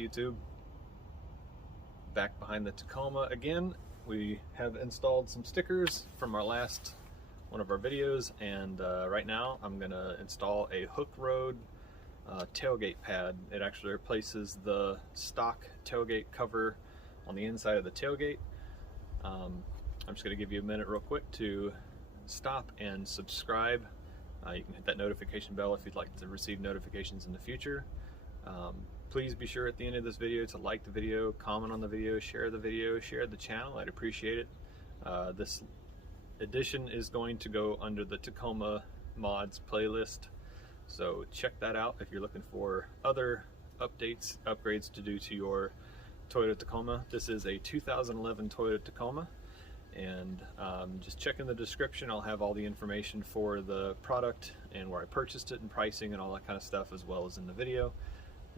YouTube, back behind the Tacoma again. We have installed some stickers from our last one of our videos, and right now I'm going to install a Hooke Road tailgate pad. It actually replaces the stock tailgate cover on the inside of the tailgate. I'm just going to give you a minute real quick to stop and subscribe. You can hit that notification bell if you'd like to receive notifications in the future. Please be sure at the end of this video to like the video, comment on the video, share the channel. I'd appreciate it. This edition is going to go under the Tacoma mods playlist, so check that out if you're looking for other upgrades to do to your Toyota Tacoma. This is a 2011 Toyota Tacoma, and just check in the description. I'll have all the information for the product and where I purchased it and pricing and all that kind of stuff, as well as in the video.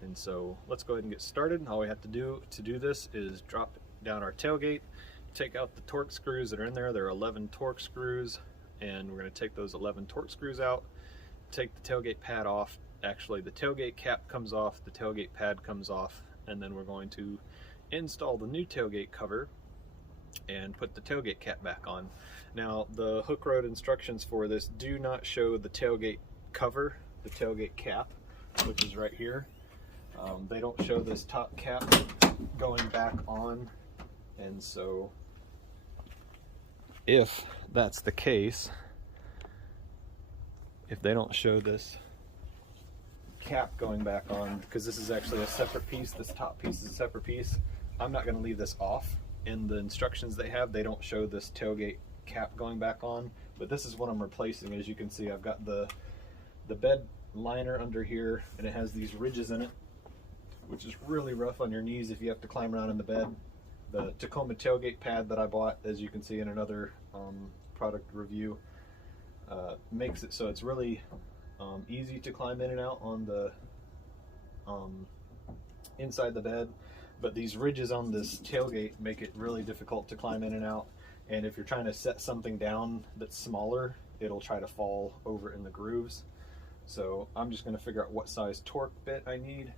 And so let's go ahead and get started. All we have to do this is drop down our tailgate, take out the torque screws that are in there. There are 11 torque screws, and we're going to take those 11 torque screws out, take the tailgate pad off. Actually, the tailgate cap comes off, the tailgate pad comes off, and then we're going to install the new tailgate cover and put the tailgate cap back on. Now, the Hooke Road instructions for this do not show the tailgate cover, the tailgate cap, which is right here. They don't show this top cap going back on, and so if that's the case, if they don't show this cap going back on, because this is actually a separate piece, this top piece is a separate piece, I'm not going to leave this off. In the instructions they have, they don't show this tailgate cap going back on, but this is what I'm replacing. As you can see, I've got the bed liner under here, and it has these ridges in it, which is really rough on your knees if you have to climb around in the bed. The Tacoma tailgate pad that I bought, as you can see in another product review, makes it so it's really easy to climb in and out on the inside the bed, but these ridges on this tailgate make it really difficult to climb in and out, and if you're trying to set something down that's smaller, it'll try to fall over in the grooves. So I'm just going to figure out what size torque bit I need.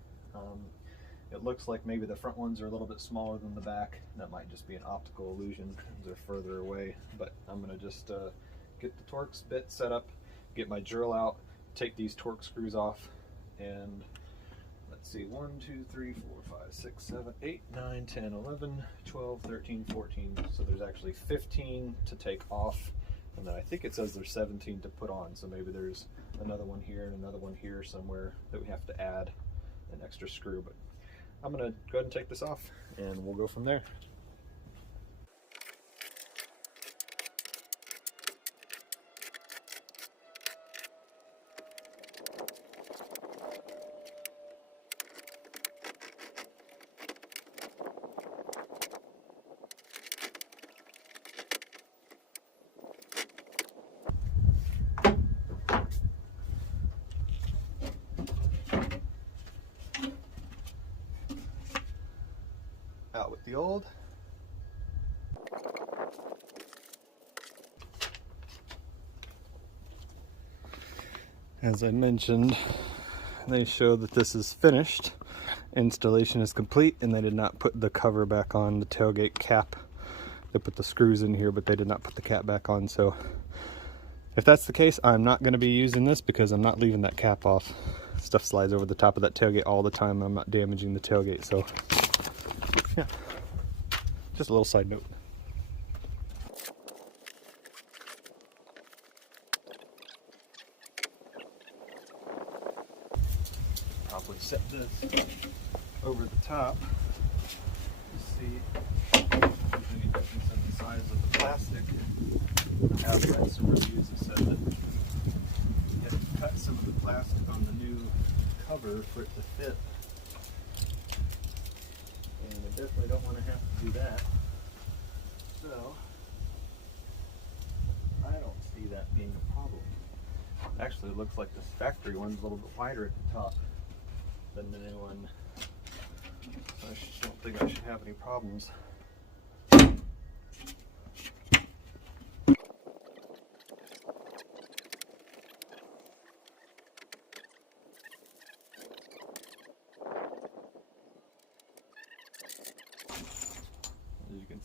It looks like maybe the front ones are a little bit smaller than the back. That might just be an optical illusion, they're further away, but I'm going to just get the Torx bit set up, get my drill out, take these torque screws off, and let's see, 1, 2, 3, 4, 5, 6, 7, 8, 9, 10, 11, 12, 13, 14. So there's actually 15 to take off, and then I think it says there's 17 to put on. So maybe there's another one here and another one here somewhere that we have to add an extra screw. But I'm going to go ahead and take this off, and we'll go from there. Out with the old. As I mentioned, they show that this is finished. Installation is complete, and they did not put the cover back on the tailgate cap. They put the screws in here, but they did not put the cap back on. So if that's the case, I'm not going to be using this because I'm not leaving that cap off. Stuff slides over the top of that tailgate all the time. I'm not damaging the tailgate, so yeah, just a little side note. Probably set this over the top to see if there's any difference in the size of the plastic. I've read some reviews that said that you have to cut some of the plastic on the new cover for it to fit. And I definitely don't want to have to do that. So I don't see that being a problem. Actually, it looks like this factory one's a little bit wider at the top than the new one. So I don't think I should have any problems.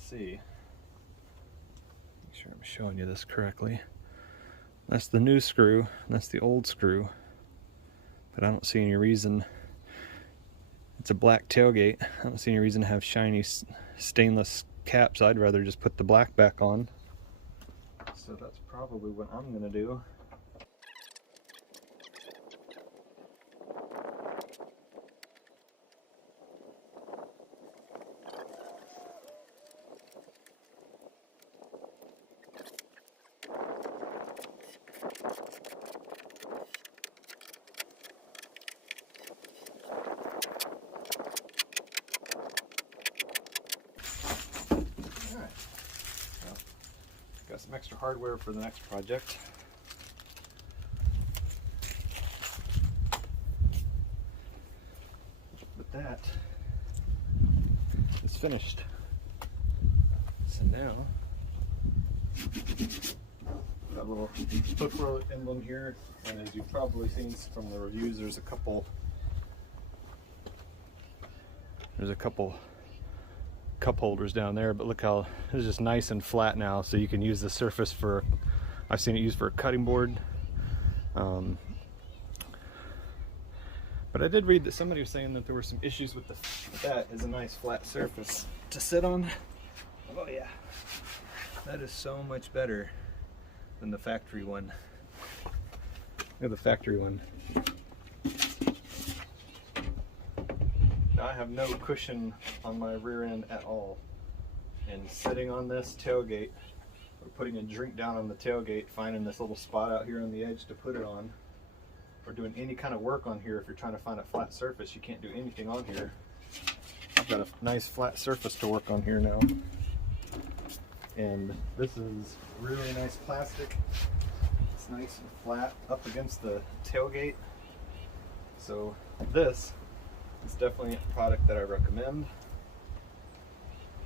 see. Make sure I'm showing you this correctly. That's the new screw, and that's the old screw. But I don't see any reason. It's a black tailgate. I don't see any reason to have shiny stainless caps. I'd rather just put the black back on. So that's probably what I'm gonna do. Got some extra hardware for the next project. But that is finished. So now, got a little Hooke Road emblem here, and as you've probably seen from the reviews, there's a couple cup holders down there, but look how it's just nice and flat now, so you can use the surface for, I've seen it used for a cutting board. But I did read that somebody was saying that there were some issues with that is a nice flat surface to sit on. Oh yeah, that is so much better than the factory one. Look at the factory one. I have no cushion on my rear end at all, and sitting on this tailgate, or putting a drink down on the tailgate, finding this little spot out here on the edge to put it on, or doing any kind of work on here, if you're trying to find a flat surface, you can't do anything on here. I've got a nice flat surface to work on here now, and this is really nice plastic. It's nice and flat up against the tailgate, so this it's definitely a product that I recommend.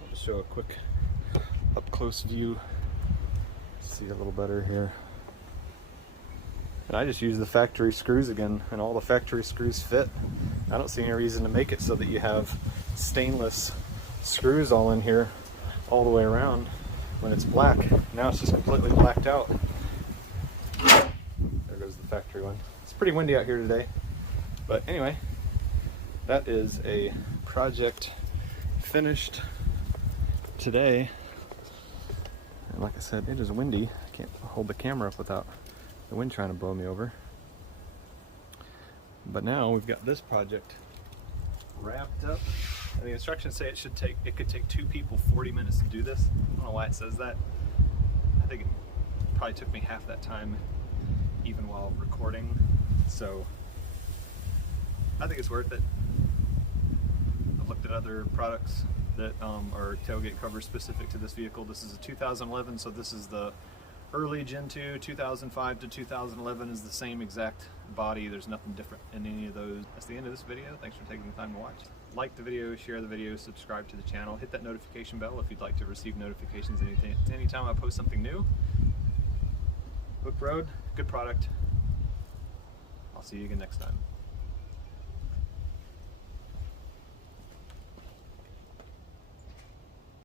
I'll just show a quick up close view. See a little better here. And I just use the factory screws again, and all the factory screws fit. I don't see any reason to make it so that you have stainless screws all in here all the way around when it's black. Now it's just completely blacked out. There goes the factory one. It's pretty windy out here today. But anyway, that is a project finished today. And like I said, it is windy. I can't hold the camera up without the wind trying to blow me over. But now we've got this project wrapped up. And the instructions say it could take 2 people 40 minutes to do this. I don't know why it says that. I think it probably took me half that time even while recording. So I think it's worth it. I've looked at other products that are tailgate covers specific to this vehicle. This is a 2011, so this is the early Gen 2. 2005 to 2011 is the same exact body. There's nothing different in any of those. That's the end of this video. Thanks for taking the time to watch. Like the video, share the video, subscribe to the channel, hit that notification bell if you'd like to receive notifications anytime I post something new. Hooke Road, good product. I'll see you again next time.